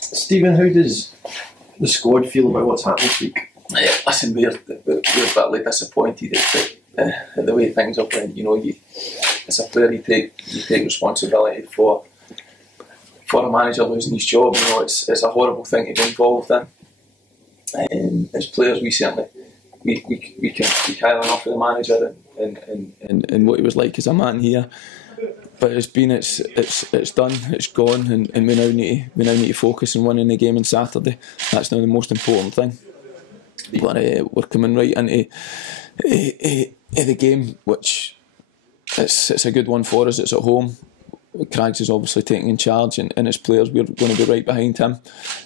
Stephen, how does the squad feel about what's happened this week? Listen, we're bitterly disappointed at the way things have went. You know, as a player, you take responsibility for a manager losing his job. You know, it's a horrible thing to be involved in. As players, we certainly we can speak highly enough of the manager and what he was like as a man here. But it's done, it's gone, and we now need to focus on winning the game on Saturday. That's now the most important thing. But we're coming right into the game, which it's a good one for us. It's at home. Craigs is obviously taking in charge, and as players we're going to be right behind him,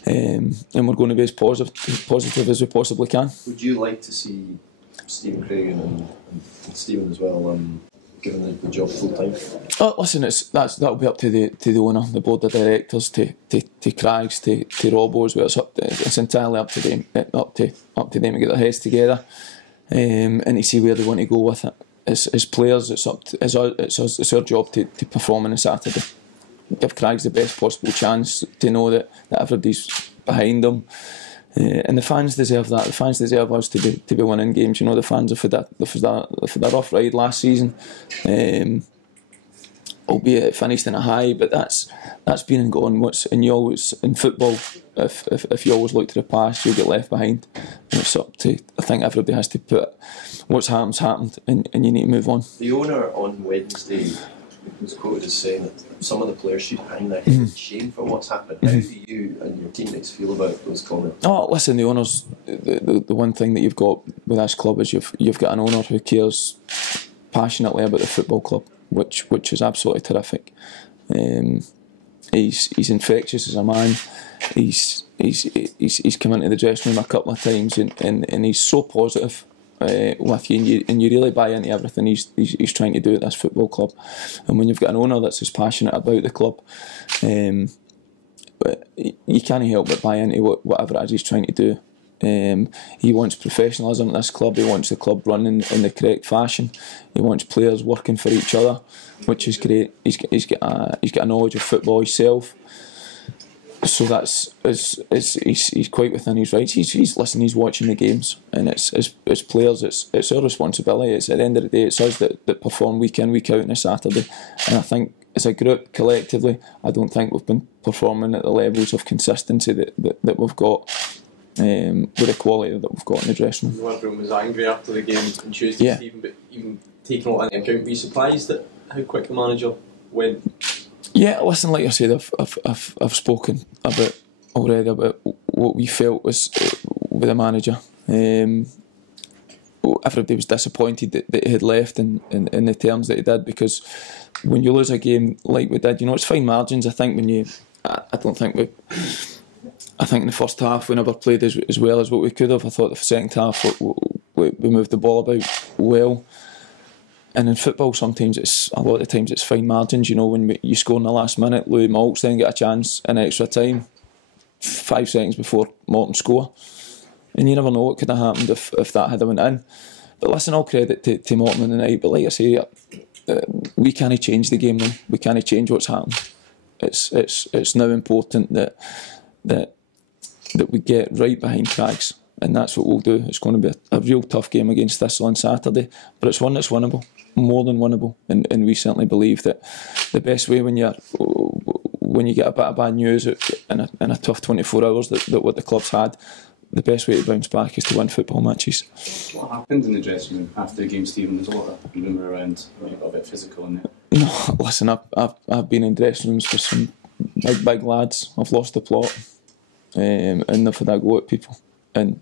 and we're going to be as positive as we possibly can. Would you like to see Stephen Craigan and Stephen as well given the job full time? Oh, listen, that'll be up to the owner, the board of directors, to Craigs, to Robbo as well. It's entirely up to them, up to them to get their heads together, and to see where they want to go with it. As players, it's our job to perform on a Saturday. Give Craigs the best possible chance to know that everybody's behind them. And the fans deserve that. The fans deserve us to be winning games. You know, the fans have had a rough ride last season, albeit it finished in a high. But that's been and gone. And you always in football, if you always look to the past, you'll get left behind. And it's up to, I think everybody has to put what's happened, and you need to move on. The owner on Wednesday was quoted as saying that some of the players should hang their head in shame for what's happened. How do you and your teammates feel about those comments? Oh, listen, the owners. The one thing that you've got with this club is you've got an owner who cares passionately about the football club, which is absolutely terrific. He's infectious as a man. He's come into the dressing room a couple of times, and he's so positive with you, and you really buy into everything he's trying to do at this football club. And when you've got an owner that's as passionate about the club, but you can't help but buy into whatever it is he's trying to do. He wants professionalism at this club. He wants the club running in the correct fashion. He wants players working for each other, which is great. He's got a knowledge of football himself. So he's quite within his rights. He's watching the games, and it's players. It's our responsibility. It's at the end of the day, it's us that perform week in, week out on a Saturday. And I think as a group, collectively, I don't think we've been performing at the levels of consistency that we've got, with the quality that we've got in the dressing room. Everyone was angry after the game on Tuesday, yeah. Stephen, but even taking all that into account, were you surprised at how quick the manager went? Yeah, listen, like I said, I've spoken already about what we felt was with the manager. Everybody was disappointed that he had left in the terms that he did, because when you lose a game like we did, you know, it's fine margins. I think I think in the first half we never played as well as what we could have. I thought the second half we moved the ball about well. And in football, sometimes a lot of times it's fine margins. You know, when you score in the last minute, Louis Maltz then get a chance in extra time, 5 seconds before Morton score, and you never know what could have happened if that had went in. But listen, all credit to Morton on the night. But like I say, we can't change the game now. We can't change what's happened. It's now important that we get right behind Craigs, and that's what we'll do. It's going to be a real tough game against Thistle on Saturday, but it's one that's winnable, more than winnable, and we certainly believe that the best way when you get a bit of bad news in a tough 24 hours that what the club's had, the best way to bounce back is to win football matches. What happened in the dressing room after the game, Stephen? There's a lot of rumour around you got a bit physical in there. No, listen, I've been in dressing rooms with some big lads. I've lost the plot, and they've had a go at people. And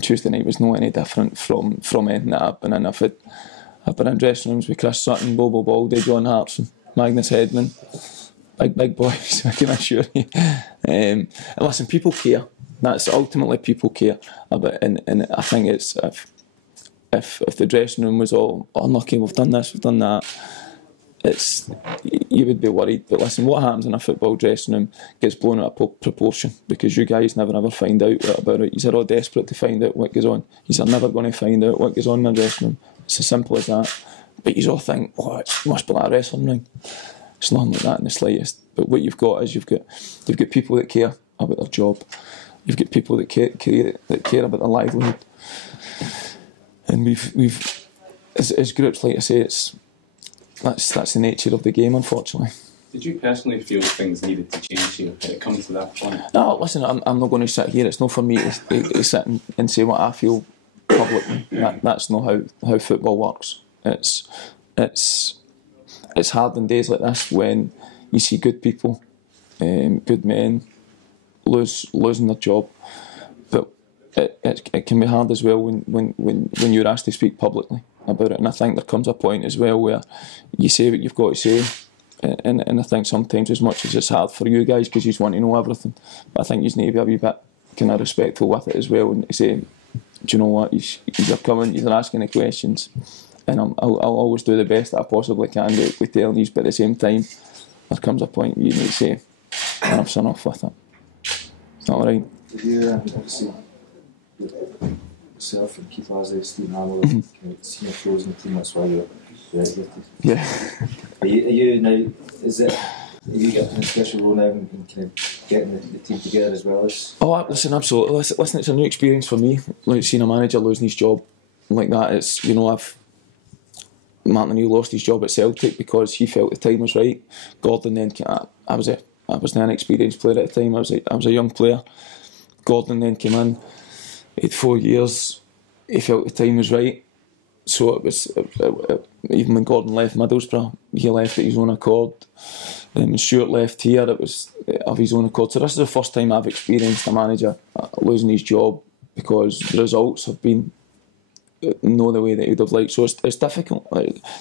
Tuesday night was not any different from anything that I've been in. I've been in dressing rooms with Chris Sutton, Bobo Baldy, John Hartson, Magnus Hedman, big boys, I can assure you. And listen, people care. That's ultimately people care about, and I think it's if the dressing room was all unlucky, we've done this, we've done that, you would be worried. But listen, what happens in a football dressing room gets blown out of proportion, because you guys never find out about it. You're all desperate to find out what goes on. You're never going to find out what goes on in the dressing room. It's as simple as that. But you all think, it must be like a wrestling ring. It's nothing like that in the slightest. But what you've got is you've got people that care about their job. You've got people that care about their livelihood. And we've as groups, like I say, that's the nature of the game, unfortunately. Did you personally feel things needed to change here? Had it come to that point? No, listen, I'm not going to sit here. It's not for me to sit and say what I feel publicly. That's not how football works. It's hard in days like this when you see good people, good men losing their job. But it can be hard as well when you're asked to speak publicly about it. And I think there comes a point as well where you say what you've got to say. And I think sometimes, as much as it's hard for you guys because you just want to know everything, but I think you need to be a wee bit kind of respectful with it as well, and say, do you know what, you're coming, you're asking the questions, and I'll always do the best that I possibly can with telling you, but at the same time, there comes a point where you need to say, enough's enough with it. It's not alright. You obviously yourself and Keith Lasley, Stephen Hamill, senior pros in the team. That's why you're yeah. Are you now? Are you getting a special role now in kind of getting the team together as well as? Oh, listen, absolutely. Listen, it's a new experience for me. Like seeing a manager losing his job like that. It's Martin O'Neill lost his job at Celtic because he felt the time was right. Gordon then I was an inexperienced player at the time. I was a young player. Gordon then came in. He had 4 years. He felt the time was right. So it was even when Gordon left Middlesbrough, he left at his own accord. When Stuart left here, it was of his own accord. So this is the first time I've experienced a manager losing his job because the results have been not the way that he'd have liked. So it's difficult.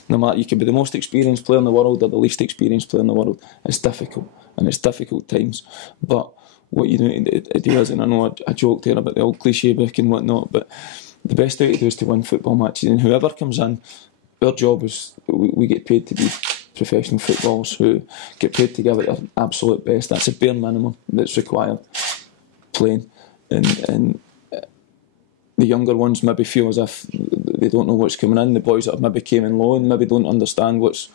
No matter, you can be the most experienced player in the world or the least experienced player in the world. It's difficult, and it's difficult times. But what you need to do is, and I know I joked here about the old cliche book and whatnot, but the best way to do is to win football matches, and whoever comes in, our job is we get paid to be professional footballers who get paid to give it their absolute best. That's a bare minimum that's required playing, and the younger ones maybe feel as if they don't know what's coming in. The boys that have maybe came in low and maybe don't understand what's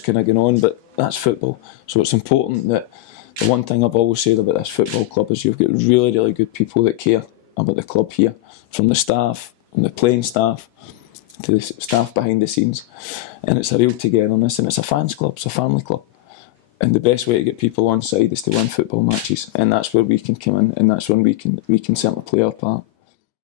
kind of going on, but that's football. So it's important that the one thing I've always said about this football club is you've got really, really good people that care about the club here, from the staff, from the playing staff, to the staff behind the scenes. And it's a real togetherness, and it's a fans club, it's a family club. And the best way to get people on side is to win football matches, and that's where we can come in, and that's when we can certainly play our part.